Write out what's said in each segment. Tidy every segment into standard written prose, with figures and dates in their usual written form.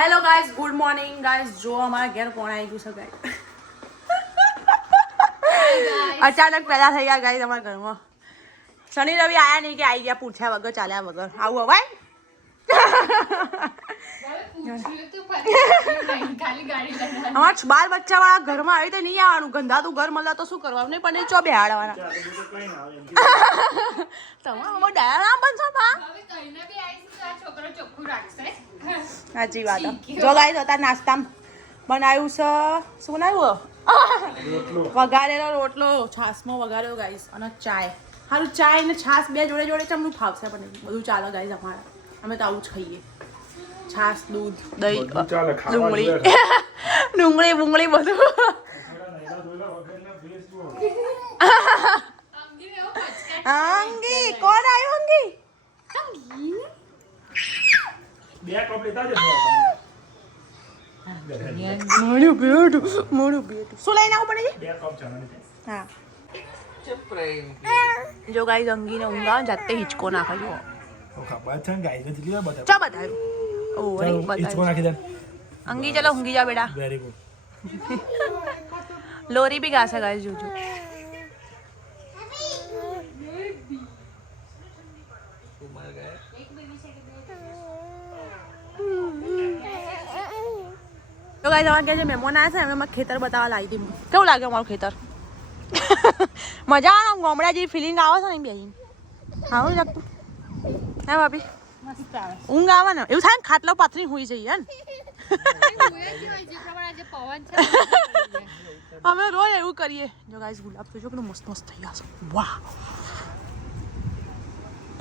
Hello guys, good morning guys. જો અમારા ઘેર કોણ આવી ગયું છે ગાઈઝ. અચાનક પેદા થઈ ગયા ગાઈઝ અમારા ઘરમાં. શનિ રવિ આયા નહીં કે આવી ગયા પૂછ્યા વગર ચાલ્યા વગર. આવું હવાય અમારા બાર બચ્ચા વાળા ઘરમાં આવી તો નહીં આવવાનું. ગંધાતું ઘર મળે તો શું કરવાનું? નહીં પણ ચો બેહાડવાના. તમે ડાયા ના બનશો પા. સાચી વાત. જો ગાઈસ અત્યારે નાસ્તામાં બનાવ્યું છે. શું બનાવ્યું? વઘારેલો રોટલો છાસમાં વઘાર્યો ગાઈસ અને ચાય. સારું, ચાય ને છાસ બે જોડે જોડે ચમનું ફાવશે પણ બધું ચાલે ગાઈસ. અમારે અમે તો આવું જ ખાઈએ. છાસ, દૂધ, દહીં, ડુંગળી ડુંગળી બુંગળી બધું. અંગી કોણ આવ્યું? અંગી મોડું બેઠું શું લઈને આવું પડે છે? હા જો ગાઈસ અંગીને ઊંઘા જાતે હિંચકો નાખે. જો ચા બતાવ્યું. ઓ નહીં બતાવ્યું. અંગી ચલો ઊંઘી જા બેટા. Very good. લોરી બી ગાશે ગાઈસ. જોજો તો ગાઈસ અમારે કે જે મહેમાન આવ્યા છે એમને મેં ખેતર બતાવવા લાવી હતી. કેવું લાગે અમારું ખેતર? મજા આવે ને? ગામડા જેવી ફિલિંગ આવે છે ને બેહીને. આવું લાગતું હે ભાભી? ઊંઘ આવે ને એવું થાય ને. ખાટલો પાથરી હોઈ જઈએ ને અમે રોજ એવું કરીએ. જો ગાઈસ ગુલાબ તો જો કેટલું મસ્ત મસ્ત થઈ ગયા છે. વાહ,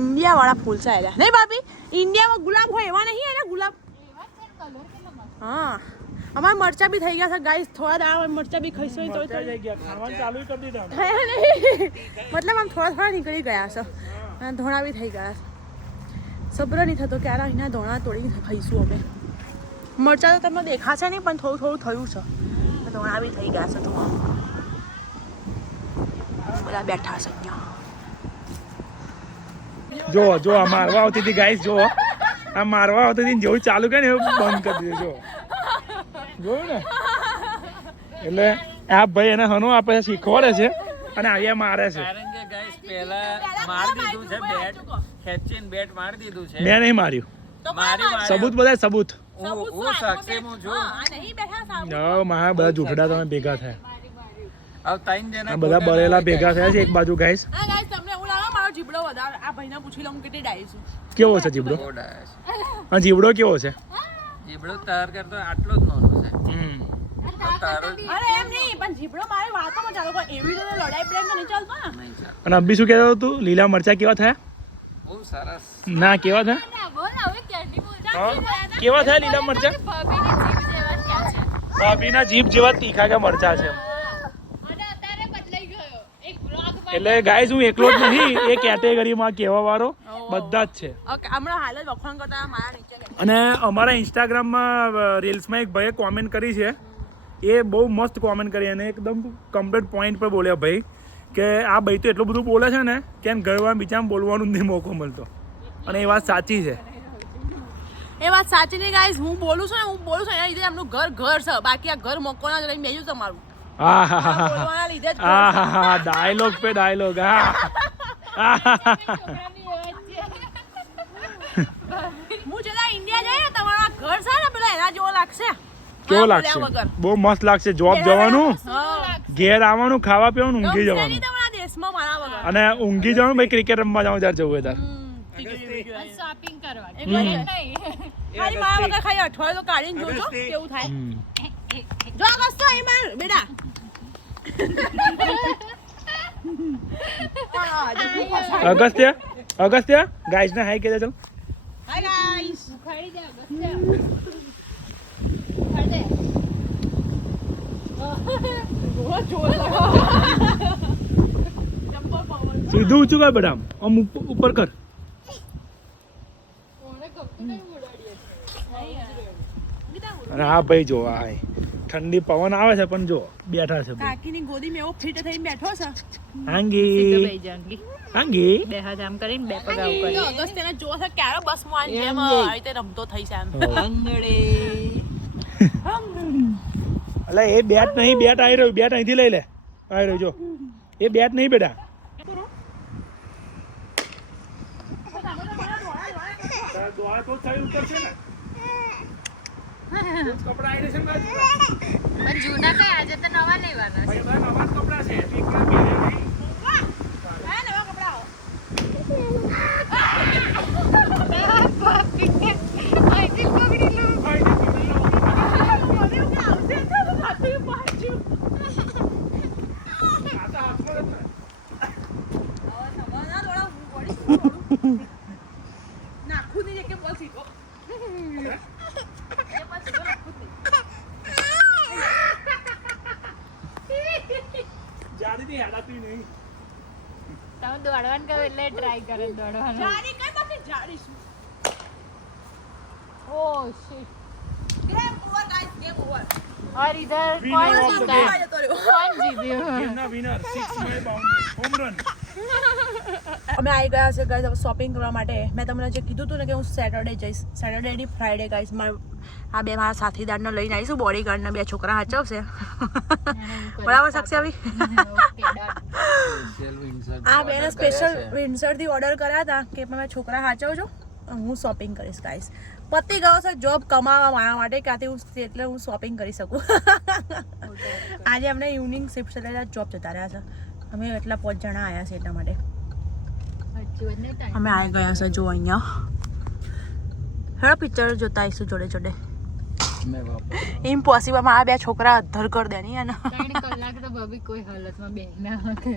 ઇન્ડિયા વાળા ફૂલ છે આયા નહીં ભાભી? ઇન્ડિયામાં ગુલાબ હોય એવા નહીં આયા ગુલાબ. હા અમારા મરચા બી થઈ ગયા છે ગાઈસ. થોડા દાણા મરચા બી ખાઈશું તો ખાવાનું ચાલુ કરી દીધા. મતલબ આમ થોડા થોડા નીકળી ગયા છે અને ધોણા બી થઈ ગયા છે. સબ્ર નહીં થતો ક્યારે અહીંના ધોણા તોડી ખાઈશું અમે. મરચા તો તમને દેખાશે નહીં પણ થોડું થોડું થયું છે. ધોણા બી થઈ ગયા છે. તો બધા બેઠા છે અહીંયા. જો જો આ મારવા આવતી હતી ગાઈસ. જો આ મારવા આવતી હતી જેવું ચાલુ કરે ને એવું બંધ કરી દીધું. જો જોયું ને? એટલે આ ભાઈ એને હનો આપે શીખવાડે છે અને અહીંયા મારે છે. મેં નહીં માર્યું. સબૂત બધા સબૂત. મારા બધા જૂઠડા તમે ભેગા થયા. બધા બળેલા ભેગા થયા છે એક બાજુ ગાઈસ. કેવો છે જીબડો? હા જીબડો કેવો છે? જીબડો તાર કરતો આટલો જ નાનો છે. અરે એમ નહીં પણ જીબડો મારી વાતોમાં ચાલો કોઈ એવી રીતે લડાઈ પ્રેમ તો નહીં ચાલતો ને. નહીં ચાલે. અને અભી શું કહેતો તું? લીલા મરચા કેવા થયા? બહુ સરસ. ના કેવા થયા? કેવા થયા લીલા મરચા? ભાભીના જીભ જેવા તીખા કે મરચા છે. એટલે ગાઈસ હું એકલો જ નહીં, એ કેટેગરીમાં કહેવા વાળો બધા જ છે. અને અમારા ઇન્સ્ટાગ્રામમાં રીલ્સમાં એક ભાઈએ કોમેન્ટ કરી છે. એ બહુ મસ્ત કોમેન્ટ કરી અને એકદમ કમ્પ્લીટ પોઈન્ટ પર બોલ્યા ભાઈ કે આ ભાઈ તો એટલું બધું બોલે છે ને કે ઘરમાં બીજામાં બોલવાનું જ નહીં મોકો મળતો. અને એ વાત સાચી છે. એ વાત સાચી નહીં ગાઈસ. હું બોલું છું એના લીધે એમનું ઘર છે. બાકી આ ઘર મોકોના જ લઈને બેસું તમારું. ડાયલોગ પે ડાયલોગ. હું જરા ઇન્ડિયા જઈએ તમારા ઘર છે ને પેલા એના જેવો લાગશે. કેવો લાગશે? બહુ મસ્ત લાગશે. જોબ જવાનું, ઘેર આવવાનું, ખાવા પીવાનું, ઊંઘી જવાનું. અને ઊંઘી જવાનું ભાઈ. ક્રિકેટ રમવા જવાનું ત્યારે જવું ત્યારે. શોપિંગ કરવા ખાલી મારા વગર ખાલી અઠવાડિયું તો કાઢીને જોજો કેવું થાય. જો આગળ અહીં માર બેટા. અગસ્ત્ય ગાઈસ ને હાઈ કહી દે. ચાલ હાય ગાઈસ. ખાઈ દે અગસ્ત્ય. સીધું ઊંચું કર બેટા. આમ ઉપર કર. અને હા ભાઈ જો આ ઠંડી પવન આવે છે પણ જો બેઠા છે ભાઈ. કાકીની ગોદીમાં એવો ફિટ થઈને બેઠો છે. આંગી આંગી બે હાથ આમ કરીને બે પગ આવું કરી. તો અગસ્ત્યને જો છે ક્યારે બસમાં આવીને જેમ આવી રીતે રમતો થઈ છે એમ. અલે એ બેટ નહીં, બેટ આવી રહ્યું, બેટ અહીંથી લઈ લે. આવી રહ્યું જો, એ બેટ નહીં બેટા. દોડા તો થઈ ઉતરશે ને. કપડા આવી રહેશે ને પણ જૂના કઈ આજે તો નવા લેવાના છે. ભાઈ નવા જ કપડા છે, પીકડા પહેરે નહીં. હા નવા કપડા અહીંથી પકડી લો. નાખું નહીં કે બસ ઈકો જાડીથી હેડાતી નહીં. તમે દોડવાનું કહો એટલે ટ્રાય કરે દોડવાનું. જાડી કઈ બાકી જાડી શું oh shit. Game over guys game over और इधर Winner कौन of the जीता game. है? कौन जीत्યું? ગેમના winner 6 by boundary home run. અમે આવી ગયા છે ગાઈસ હવે શોપિંગ કરવા માટે. મેં તમને જે કીધું હતું ને કે હું સેટરડે જઈશ, સેટરડે ની ફ્રાઈડે ગાઈસ આ બે મારા સાથીદારને લઈને આવીશું. બોડીગાર્ડના બે છોકરા હાચવશે. બરાબર સાક્ષી આવી આ બેને સ્પેશિયલ વિન્સરથી ઓર્ડર કર્યા હતા કે તમે છોકરા હાચવજો, હું શોપિંગ કરીશ ગાઈસ. પતિ ગયો છે જોબ કમાવા મારા માટે ક્યાંથી હું એટલે હું શોપિંગ કરી શકું. આજે અમને ઇવનિંગ શિફ્ટ એટલે જોબ જતા રહ્યા છે. અમે એટલા 5 જણા આવ્યા છે એટલા માટે અમે આવી ગયા છે. જો અહીંયા હેડો પિક્ચર જોતા આવીશું જોડે જોડે. ઇમ્પોસિબલ મારા બે છોકરા અધર કરી દે નહીં એને. 3 કલાક તો ભાભી કોઈ હાલતમાં બેહી ના શકે.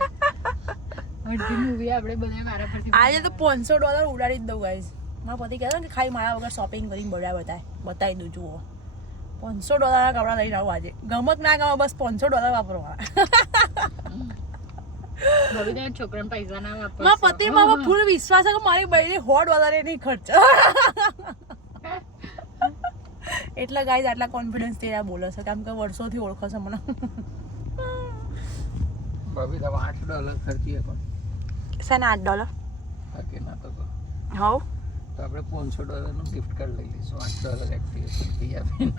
અડધી મૂવી આપણે બધા મારા પરથી આજે તો $500 ઉડાડી જ દઉં ગાઈઝ. મારા પતિ કહેતા ને કે ખાલી મારા વગર શોપિંગ કરીને બતાવી દઉં. જુઓ $500 ના કપડાં લઈને આવું આજે. ગમત ના ગમે બસ $500 વાપરવાના. ભાભી તારા છોકરાને પૈસા ના વાપરશો. મારા પતિ મારા ફૂલ વિશ્વાસ છે કે મારી બહેને $100 નહીં ખર્ચ. એટલે ગાઈઝ આટલા કોન્ફિડન્સ થી બોલે છે કેમ કે વર્ષોથી ઓળખો છે મને. ભાભી તમે $8 ખર્ચીએ પણ શેના $8? બાકી ના તો હવ તો આપણે $500 નું ગિફ્ટ કાર્ડ લઈ લઈશું. $8 એક્ટિવેશન ફી આપીને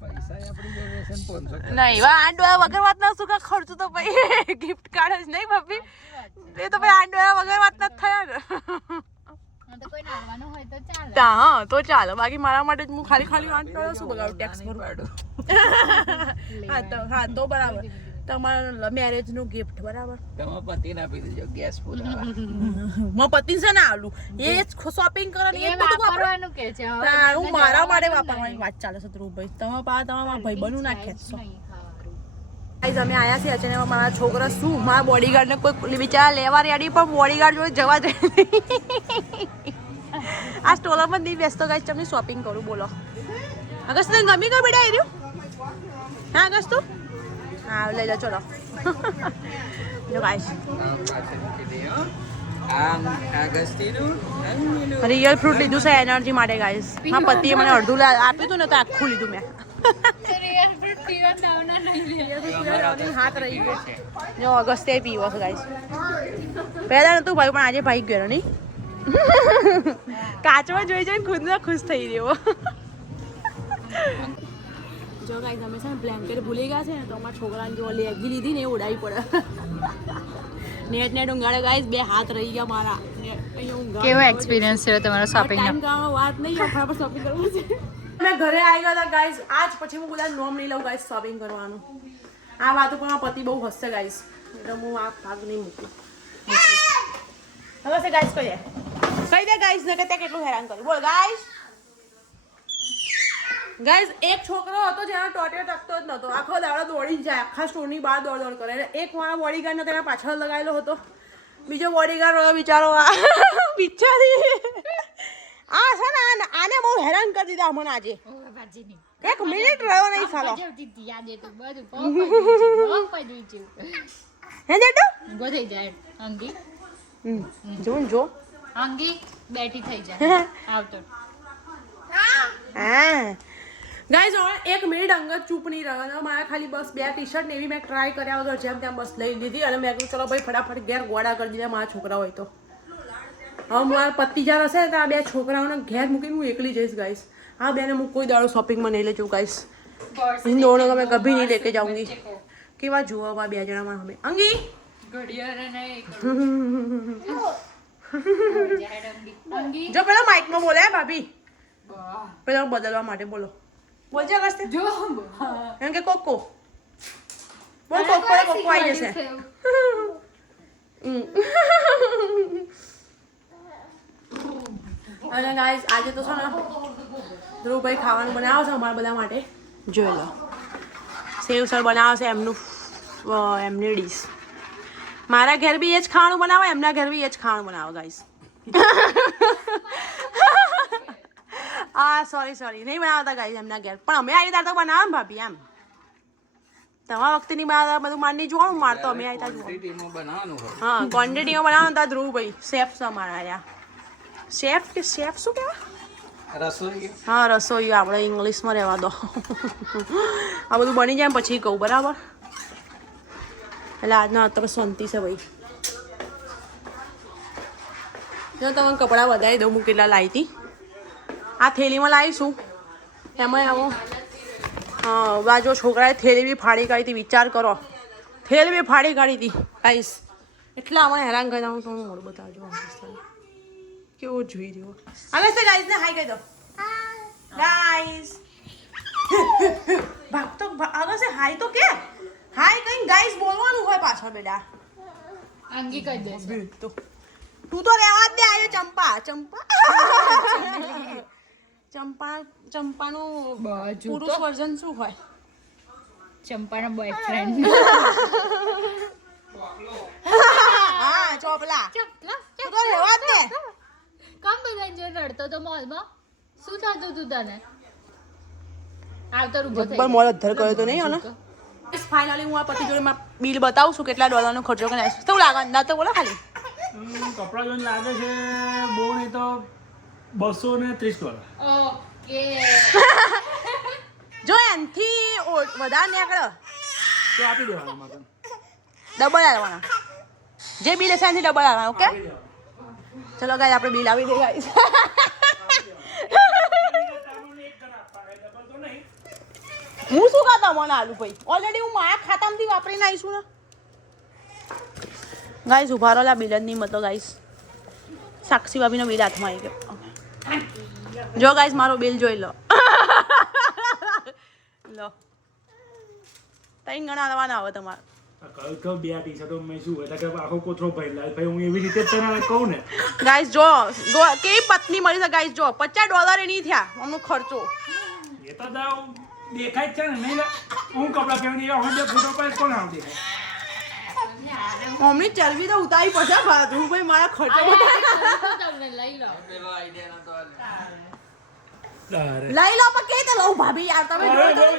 પૈસા આપણી જોડે છે ને 500 નહીં એવા $8 વગર વાત ના શું કા ખર્ચું તો ભાઈ ગિફ્ટ કાર્ડ જ નહીં ભાભી. એ તો ભાઈ $8 વગર વાત ના થયા ને. તો કોઈ નાખવાનું હોય તો ચાલે. હા તો ચાલો બાકી મારા માટે જ હું ખાલી $8 શું બગાડું ટેક્સ ભરું. હા તો બરાબર. તમારા મેરેજ નું ગિફ્ટ બરાબર. તમારા પતિને આપી દેજો ગેસ પુરાવા. મારા પતિ છે ને આલું એ શોપિંગ કરે ને એ એ બધું વાપરવાનું કે છે હવે વાપરવાનું. હું મારા માટે વાપરવાની વાત ચાલે છે ધ્રુવભાઈ. તમારા ભાઈ બનવું ના ખેંચશો. નહીં ખાવાનું. ગાઈઝ અમે આયા છીએ અચાનક મારા છોકરા શું મારા બોડીગાર્ડને કોઈ બિચારા લેવા રેડી પણ બોડીગાર્ડ જોડે જવા દે. આ સ્ટોલરમાં નહીં બેસતો ગાઈઝ તમને શોપિંગ કરું બોલો. અગસ્ત તને ગમી ગયું બેટા એર્યું? હા અગસ્ત તું હા લઈ લો ચલો. જો ગાઈઝ રિયલ ફ્રૂટ લીધું છે એનર્જી માટે ગાઈઝ. મારા પતિએ મને અડધું આપ્યું હતું ને તો આખું લીધું મેં. હાથ રહી ગયો જો અગસ્તે પીવો છે ગાઈસ. પહેલા નતું ભાઈ પણ આજે ભાઈ ગયો નહીં. કાચમાં જોઈ જોઈને ખુદને ખુશ થઈ રહ્યો. જો ગાઈસ અમે છે ને બ્લેન્કેટ ભૂલી ગયા છે ને તો અમારા છોકરાને જો લેગી લીધી ને એ ઉડાવી પડે. Net ઊંઘાડે guys. 2 હાથ રહી ગયા મારા. કેવો એક્સપિરિયન્સ છે તમારો શોપિંગ નો? વાત નહીં ફટાફટ શોપિંગ કરવું છે. મેં ઘરે આવી ગયા હતા ગાઈસ. આજ પછી હું બધા નોમ નહીં લઉં ગાઈસ શોપિંગ કરવાનું. આ વાતો પર મારા પતિ બહુ હસશે ગાઈસ એટલે હું આ ભાગ નહીં મૂકું. હવે છે ગાઈસ કહી દે ગાઈસ ને કે તે કેટલું હેરાન કર્યું બોલ ગાઈસ. ગાઈસ એક છોકરો હતો જેનો ટોટિયો ટકતો જ નતો. આખો દાડો દોડી જાય આખા સ્ટોરની બહાર દોડ કરે. એક મારા બોડીગાર્ડને તેના પાછળ લગાવેલો હતો. બીજો બોડીગાર્ડ રહ્યો બિચારો બિચારી આ છે ને આને બહુ હેરાન કરી દીધા મને આજે. એક મિનિટ રહ્યો નહીં સાલો. હે દેટો ગોધઈ જાય અંગી. જો અંગી બેઠી થઈ જાય આવતો. હા ગાઈઝ હવે 1 મિનિટ અંગત ચૂપ નહીં રહ્યો. મારા ખાલી બસ 2 ટી-શર્ટ ને એવી મેં ટ્રાય કર્યા વગર જેમ ત્યાં બસ લઈ લીધી અને મેં કીધું ચલો ભાઈ ફટાફટ ઘેર ગોળા કરી દીધા મારા છોકરા હોય તો. હવે મારા પતિ જ્યાં હશે તો આ 2 છોકરાઓને ઘેર મૂકીને હું એકલી જઈશ ગાઈઝ. આ બેને હું કોઈ દાડો શોપિંગમાં નહીં લઈ જાઉં ગાઈઝ. इन दोनों को मैं कभी नहीं लेके जाऊंगी. केवा जुआ हुआ 2 जणा में हमें अंगी जो पेला माइक में बोले है भाभी पेला बदलवा माटे बोलो बोल जा गस्ते जो एम के कोको बोल कोको कोको आई जैसे અને ગાઈસ આજે તો છે ને ધ્રુવભાઈ ખાવાનું બનાવે છે અમારા બધા માટે. જોઈ લો સેવ સર બનાવે છે એમની ડીશ. મારા ઘેર બી એ જ ખાવાનું બનાવે, એમના ઘેર બી એ જ ખાવાનું બનાવે ગાઈસ. સોરી નહીં બનાવતા ગાઈસ એમના ઘેર, પણ અમે આવી તો બનાવે ને ભાભી. એમ તમારા વખતે નહીં બનાવતા, બધું માર નહીં જોવાનું, માર તો અમે આવી તા હા ક્વોન્ટિટીમાં બનાવવાનું તા ધ્રુવભાઈ શેફ છે અમારા અહીંયા. શેફ કે શેફ શું કહેવાય? રસોઈ. હા રસોઈ આપણે ઇંગ્લિશમાં રહેવા દો. આ બધું બની જાય પછી કહું બરાબર. એટલે આજનો તો શાંતિ છે ભાઈ. જો તમે કપડાં વધારી દઉં, હું કેટલા લાવી હતી. આ થેલીમાં લાવીશું એમાં આવો. હા બાજુ છોકરાએ થેલી બી ફાડી કાઢી હતી. વિચાર કરો, થેલી બી ફાડી કાઢી હતી ગાઈસ. એટલા અમને હેરાન કરી દઉં. તમને મોડું બતાવજો કેવો જોઈ રહ્યો. હવે તો ગાઈસ ને હાઈ કહી દો ગાઈસ. ભાગ તો આગળ છે હાઈ તો કે હાઈ કઈ ગાઈસ બોલવાનું હોય પાછળ બેટા. અંગી કહી દે તો તું તો રહેવા જ દે. આવ્યો ચંપા. ચંપાનું પુરુષ વર્ઝન શું હોય? ચંપાના બોયફ્રેન્ડ. હા ચોપલા. તું તો રહેવા જ દે. કામ બધા જોઈને રડતો તો મોલમાં. શું થતું તું તને? આવતો ઉભો થઈ જબ્બર મોલ અધર કર્યો તો નહીં અને ફાઇનલી હું આ પતિ જોડે બિલ બતાવું છું કેટલા ડોલરનો ખર્ચો કર્યો છે. શું લાગે અંદાજ તો બોલો ખાલી. કપડા જોઈને લાગે છે બહુ નહીં તો $230. ઓકે. જો એનથી વધારે નીકળે તો આપી દેવાના મારે. ડબલ આવવાના. જે બિલ હશે એનાથી ડબલ આવવાના. ઓકે ચલો ગાય આપણે બિલ આવી દઈએ ગાઈસ. હું શું ખાતા મને આલુ ભાઈ ઓલરેડી હું મારા ખાતામાંથી વાપરીને આવીશું ને ગાઈસ. ઉભા રહો, બિલ જ નહીં મતો ગાઈસ. સાક્ષી ભાભીનો બિલ હાથમાં આવી ગયો. જો ગાઈસ મારો બિલ જોઈ લો. લો 3 ગણા આવવાના આવે તમારે. કહું 2 ટી-શર્ટો મેં શું એટલે કે આખો કોથરો ભરી લાવ ભાઈ. હું એવી રીતે જ તને કહું ને ગાઈસ જો કેવી પત્ની મળી છે ગાઈસ. જો $50 એની થયા અમનો ખર્ચો. એ તો દાવ દેખાય જ છે ને. નહીં હું કપડા પહેરીને હવે ફોટો પર કોણ આવતી મમ્મી ચરબી તો ઉતારી પડશે ભાઈ. ભાઈ મારા ખર્ચો તમને લઈ લો. લઈ લો પણ કે તો લઉં ભાભી યાર તમે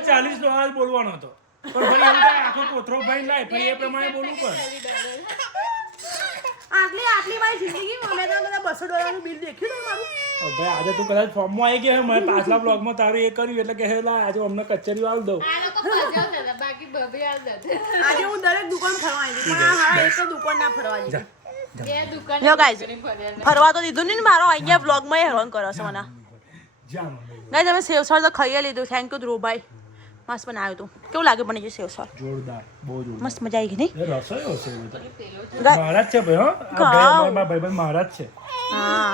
$40 બોલવાનો હતો પણ ભાઈ એવું થાય આખો કોથરો ભાઈ લાય ભાઈ એ પ્રમાણે બોલવું પડે. આટલી મારી જિંદગી અમે તો $200 નું બિલ દેખ્યું ને મારું. ભાઈ આજે તું કદાચ ફોર્મમાં આવી ગયા મેં પાછલા બ્લોગમાં તારું એ કર્યું એટલે કે હેલા આજે અમને કચેરી વાળ દઉં. બાકી બબે આલ દે. આજે હું દરેક દુકાન ફરવા આવી પણ હા એક તો દુકાન ના ફરવા દીધી. બે દુકાન લો ગાઈસ ફરવા તો દીધું નહીં ને મારો અહીંયા બ્લોગમાં હેરાન કરો છો મને. ગાઈસ અમે સેવસર તો ખાઈ લીધું. થેન્ક યુ ધ્રુવભાઈ. મસ્ત બનાવ્યું તું. કેવું લાગે બની ગયું સેવસર? જોરદાર બહુ જોરદાર. મસ્ત મજા આવી ગઈ નહીં? એ રસોઈ હશે મહારાજ છે ભાઈ. હો આ ભાઈ મહારાજ છે. હા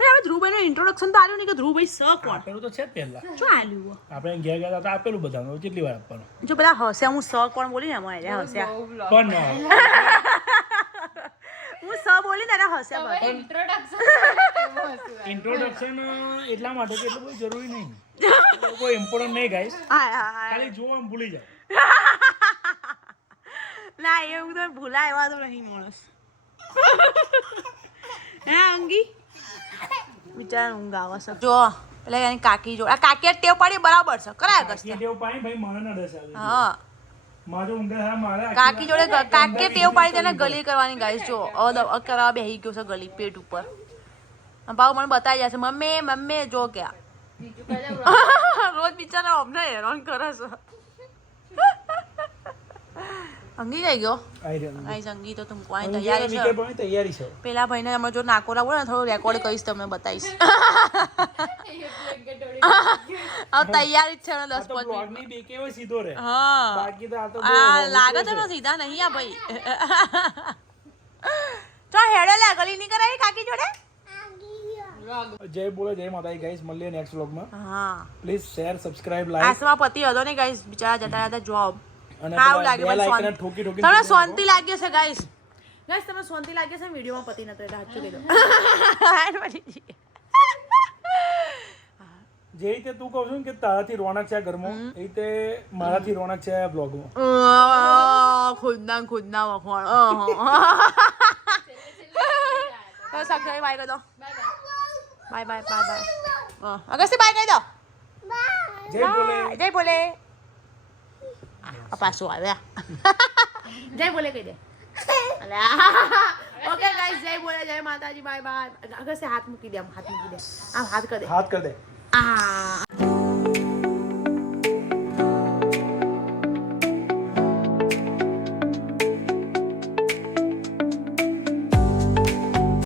હવે ધ્રુવભાઈનું ઇન્ટ્રોડક્શન તો આવ્યું નહીં કે ધ્રુવભાઈ સ કોણ આપેલું તો છે જ પહેલા. શું આવ્યું? આપણે ઘેર ગયા તો આપેલું બધાનું કેટલી વાર આપવાનું. જો પેલા હસ્યા હું સ કોણ બોલી ને એમાં હસ્યા પણ હું સ બોલી ને હસ્યા ઇન્ટ્રોડક્શન એટલા માટે કે એટલું બહુ જરૂરી નહીં. કોઈ ઇમ્પોર્ટન્ટ નહીં ગાઈસ. ખાલી જોવા ભૂલી જાય. ના એવું તો ભૂલાય એવા તો નહીં માણસ. હે અંગી વિચાર ઊંઘ આવે છે. જો પેલા એની કાકી જો આ કાકી ટેવ પાડી બરાબર છે કરાય કસ્તી ટેવ પાડી ભાઈ મને નડે છે. હા મારો ઊંઘે હા મારે કાકી જોડે કાકી ટેવ પાડી તેને ગલી કરવાની ગાઈસ. જો કરવા બેહી ગયો છે ગલી પેટ ઉપર. ભાવ મને બતાવી જશે મમ્મી મમ્મી જો ક્યાં બીજું કઈ રોજ બિચારા અમને હેરાન કરે છે. અંગી જઈ ગયો ગાઈસ. અંગી તો તુમકો આ તૈયારી છે. તૈયારી છે. પેલા ભાઈને અમે જો નાકો લાવો ને થોડું રેકોર્ડ કરીશ તમને બતાવીશ. આ તૈયારી જ છે ને 10 બ્લોગ ની બે કેવો સીધો રહે. હા બાકી તો આ તો આ લાગે તો સીધા નહીં આ ભાઈ. તો હેડે લાગલી નહીં કરાવી કાકી જોડે. જય બોલે જય માતાજી ગાઈસ. મળીએ નેક્સ્ટ વ્લોગમાં. હા પ્લીઝ શેર સબસ્ક્રાઇબ લાઈક આસમાં પતિ હતો ને ગાઈસ બિચારા જતા જતા જોબ. અને સારું લાગે બેલ મને આઇકન શાંતિ. ઠોકી ઠોકી તમને શાંતિ લાગે છે ગાઈસ. ગાઈસ તમને શાંતિ લાગે છે વિડીયોમાં પતિ નતો એટલે સાચું કીધું. જે રીતે તું કહું છું કે તારાથી રોનક છે આ ઘરમાં એ રીતે મારાથી રોનક છે આ બ્લોગમાં. ખુદના વખોણ. સાક્ષરી બાય કહી દો. Bye bye bye bye. Agasti bye કહી દો. જય બોલે જય બોલે. પાછું આવ્યા. જય બોલે કહી દે. ઓકે ગાઈસ જય બોલે જય માતાજી બાય બાય. અગસ્તી હાથ મૂકી દે. આમ હાથ મૂકી દે. આમ હાથ કર દે. હાથ કર દે. આ